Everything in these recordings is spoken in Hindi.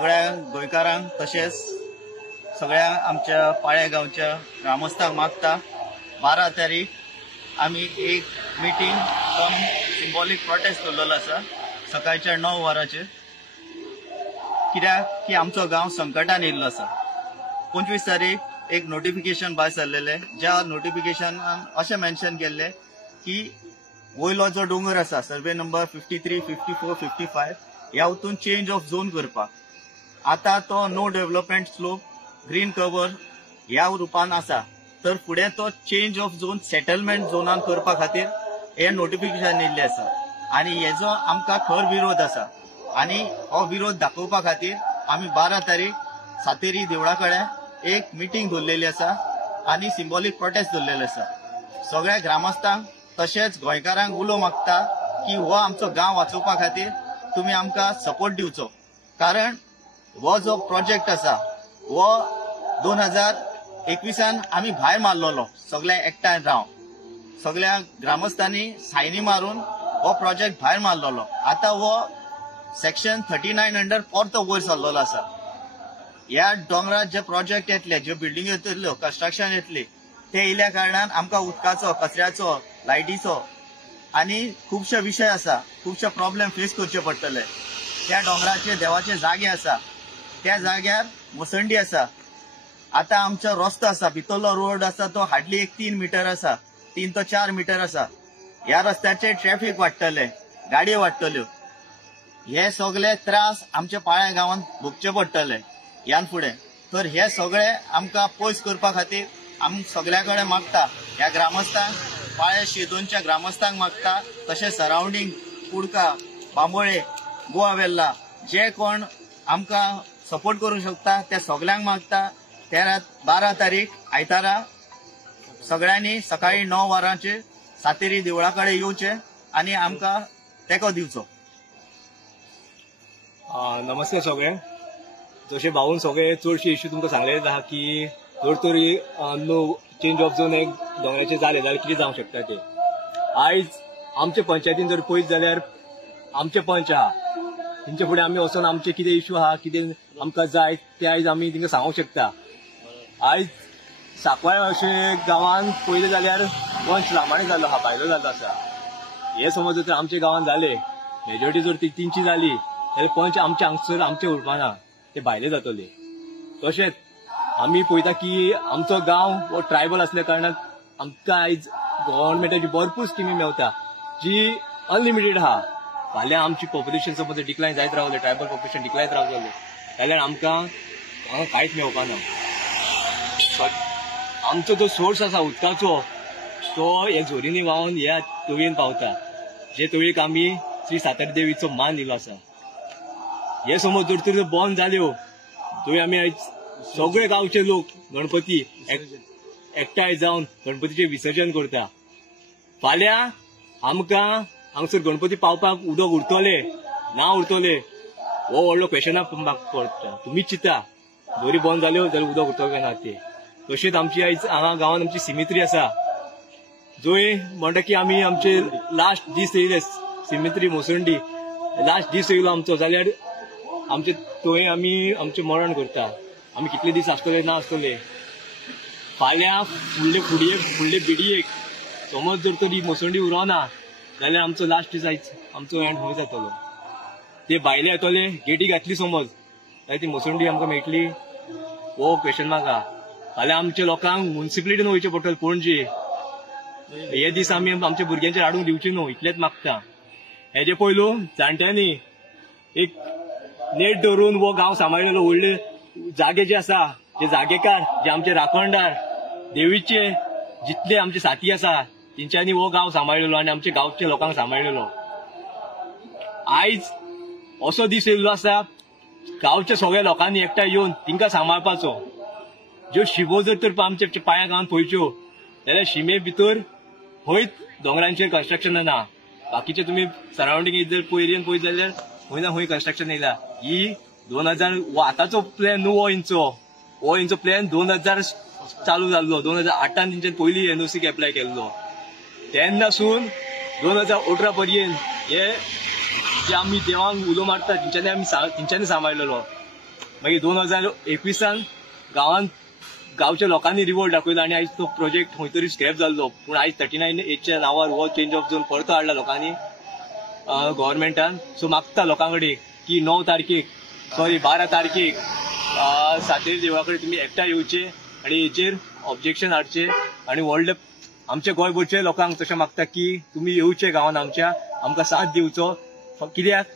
सगळ्या गोंयकारांक तशेंच सगळ्या आमच्या पाळ्या गांवच्या ग्रामस्थांक मागता 12 तारीख आमी एक मिटींग कम सिंबॉलिक प्रोटेस्ट दवरलेलो आसा सकाळच्या 9 वरांचेर, कित्याक की आमचो गांव संकटान येयल्लो आसा। 25 तारीख एक नोटिफिकेशन भायर सरलेले, ज्या नोटिफिकेशनान अशें मेन्शन केल्ले की वयलो जो डोंगर आसा सर्वे नंबर 53, 54, 55 ह्या वतून चेंज ऑफ झोन करपाक, आता तो no development slope green cover ह्या रुपान आसा, तर फुडें तो चेंज ऑफ झोन सेटलमेंट झोनान करपा खातीर हे नोटिफिकेशन येयल्ले आसा आनी हेजो आमकां खर विरोध आसा। आनी हो विरोध दाखोवपा खातीर आमी 12 तारीख सातेरी देवळा कडेन एक मिटींग दवरलेली आसा आनी सिंबॉलिक प्रोटेस्ट दवरलेलो आसा। सगळ्या ग्रामस्थांक तशेंच गोंयकारांक उलो मागता की हो आमचो गांव वाचोवपा खातीर तुमी आमकां सपोर्ट दिवचो, कारण हो जो प्रोजेक्ट आसा हो 2021 आमी भायर मारलेलो सगळ्या एकठांय रावन, सगळ्या ग्रामस्थांनी सायनी मारून हो प्रोजेक्ट भायर मारलेलो। आता हो सेक्शन 39 अंडर परतो वयर सरलेलो आसा। ह्या डोंगरात जे प्रोजेक्ट येतले, ज्यो बिल्डिंग्यो येतल्यो, कन्स्ट्रक्शन येतली, ते येयल्या कारणान आमकां उदकाचो, कचऱ्याचो, लायटीचो आनी खुबशे विशय आसा, खुबशे प्रॉब्लेम फेस करचे पडटले। त्या डोंगराचे देवाचे जागे आसा, त्या जाग्यार मुसंडी आसा। आता आमचो रस्तो आसा, भितरलो रोड आसा तो हार्डली एक 3 मीटर आसा, 3 ते 4 मीटर आसा। ह्या रस्त्याचे ट्रॅफिक वाडटले, गाडयो वाडटल्यो, हे सगळे त्रास आमच्या पाळ्या गांवांत भोगचे पडटले ह्यान फुडें। तर हे सगळे आमकां पयस करपा खातीर आमी सगळ्या कडेन मागता, ह्या ग्रामस्थांक, पाळ्या शेदोनच्या ग्रामस्थांक मागता, तशेंच सरावंडींग कुडका, बांबोळे, गोवा वेल्ला जे कोण आमकां सपोर्ट करूंक शकता त्या सगळ्यांक मागता। 12 तारीख आयतारा सगळ्यांनी सकाळी 9 वरांचेर सातेरी देवळा कडेन येवचे आनी आमकां तेंको दिवचो। नमस्ते सगळे। जशें भाऊन सगळे चडशे इश्यू तुमकां सांगलेले आहा की जर तरी नो चेंज ऑफ झोन एक दोंगराचे जाले जाल्यार कितें जावंक शकता ते। आयज आमच्या पंचायतीन जर पळयत जाल्यार आमचे पंच आहा, तेंचे फुडें आमी वचून आमचे कितें इश्यू आहा, कितें आमकां जाय ते आयज आमी तांकां सांगूंक शकता। आयज सांकवाळ अशें गांवांत पळयलें जाल्यार पंच लांबाणी जाल्लो आहा, भायलो जाल्लो आसा। हे समज जर आमच्या गांवांत जाले, मेजॉरिटी जर तेंची जाली जाल्यार पंच आमचे हांगसर आमचे उरपाना, ते भायले जातले। तशेंच आमी पळयता की आमचो गांव हो ट्रायबल आसल्या कारणान आमकां आयज गव्हर्नमेंटाची भरपूर स्किमी मेळटा जी अनलिमिटेड आहा। फाल्यां आमची पॉप्युलेशन समज डिक्लायन जायत रावलें, ट्रायबल पॉप्युलेशन डिक्लायन रावलें जाल्यार आमकां हांगा कांयच मेळपाना। बट आमचो जो सोर्स आसा उदकाचो तो हे झोरींनी व्हांवन ह्या तळयेन पावता, जे तळयेक आमी श्री सातेरी देवीचो मान दिलो आसा। हे समज जर तर बंद जाल्यो थंय आमी आयज सगळे गांवचे लोक गणपती एकठांय जावन गणपतीचें विसर्जन करता। फाल्यां आमकां हांगसर गणपती पावपाक उदक उरतले ना उरतले हो व्हडलो क्वेश्चनाक पडटा। तुमीच चिंता जरी बंद जाल्यो जाल्यार उदक उरतलें काय ना ते। तशेंच आमची आयज हांगा गांवांत आमची सिमित्री आसा, जंय म्हणटा की आमी आमचे लास्ट दीस येयले, सिमित्री मोसंडी लास्ट दीस येयलो आमचो जाल्यार आमचे थंय आमी आमचें मरण करता। आमी कितले दीस आसतले ना आसतले, फाल्यां फुडले बिडयेक समज जर तरी मोसंडी उरोना जाल्यार आमचो लास्ट दीस आयज आमचो एंड खंय जातलो। ते भायले येतले, गेटी घातली समज जाल्यार ती मोसंडी आमकां मेळटली हो क्वेश्चन मार्क आहा। फाल्यां आमच्या लोकांक म्युनिसिपालिटीन वयचें पडटलें पणजे, हे दीस आमी आमच्या भुरग्यांचेर हाडूंक दिवचे न्हू इतलेंच मागता। हेजे पयलू जाणट्यांनी एक नेट धरून हो गांव सांबाळलेलो, व्हडले जागे जे आसा, जे जागेकार, जे आमचे राखणदार, देवीचे जितले आमचे साथी आसा तेंच्यांनी हो गांव सांबाळलेलो आनी आमच्या गांवच्या लोकांक सांबाळलेलो। आयज असो दीस येयल्लो आसा गांवच्या सगळ्या लोकांनी एकठांय येवन तिंकां सांबाळपाचो। ज्यो शिमो जर तर आमच्या पांया गांवांत पळयच्यो जाल्यार शिमे भितर खंयच दोंगरांचेर कन्स्ट्रक्शन ना। बाकीचे तुमी सरावंडींग जर एरियेन पळयत जाल्यार खंय ना खंय कन्स्ट्रक्शन येयला। ही 2000 आतांचो प्लॅन न्हू हो इंचो प्लॅन 2000 चालू जाल्लो, 2008 तेंच्यान पयली एनओसीक एप्लाय केल्लो। तेन्नासून 2018 पर्यंत हे जे आमी देवांक उलो मारता तेंच्यांनी सांबाळलेलो। मागीर 2021 गांवच्या लोकांनी रिवोल्ट दाखयलो आनी आयज तो प्रोजेक्ट खंय तरी स्क्रॅप जाल्लो. पूण आयज 39A नांवार हो चेंज ऑफ झोन परतो हाडला लोकांनी गव्हर्मेंटान. सो मागता लोकां कडेन की 12 तारखेक सातेरी देवळा कडेन तुमी एकठांय येवचे आनी हेचेर ऑब्जेक्शन हाडचे आनी व्हडले आमच्या गोंयभरचे लोकांक तशें मागता की तुमी येवचे गांवांत आमकां साथ दिवचो. कित्याक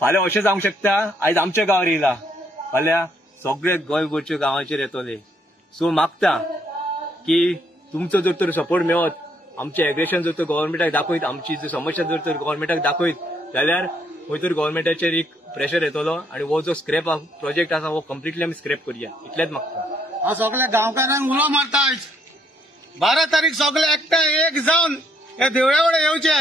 फाल्यां अशें जावंक शकता आयज आमच्या गांवार येयला फाल्यां सगळे गोंयभरच्या गांवांचेर येतले. सो मागता की तुमचो जर तर सपोर्ट मेळत, आमचें एग्रेशन जर तर गव्हर्मेंटाक दाखयत, आमची जर समस्या जर तर गव्हर्मेंटाक दाखयत जाल्यार खंय तर गव्हर्मेंटाचेर एक प्रेशर येतलो आनी हो जो स्क्रॅप प्रोजेक्ट आसा हो कम्प्लिटली आमी स्क्रॅप करया इतलेंच मागता. हांव सगळ्या गांवकारांक उलो मारता आयज 12 तारीख सगळे एकठांय एक जावन ह्या देवळा कडेन येवचे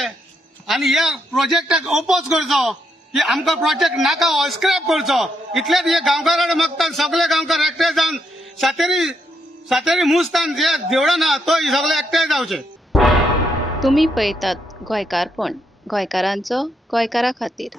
आनी ह्या प्रोजेक्टाक ओपोज करचो की आमकां प्रोजेक्ट नाका हो स्क्रॅप करचो. इतलेच हे गांवकारांक मागता. सगळे गांवकार एकठांय जावन सातेरी मुस्तान जे देवळा ना तो सगळे एकठांय जावचे. तुम्ही पळयतात गोंयकारपण, गोंयकारांचो गोंयकारा खातीर.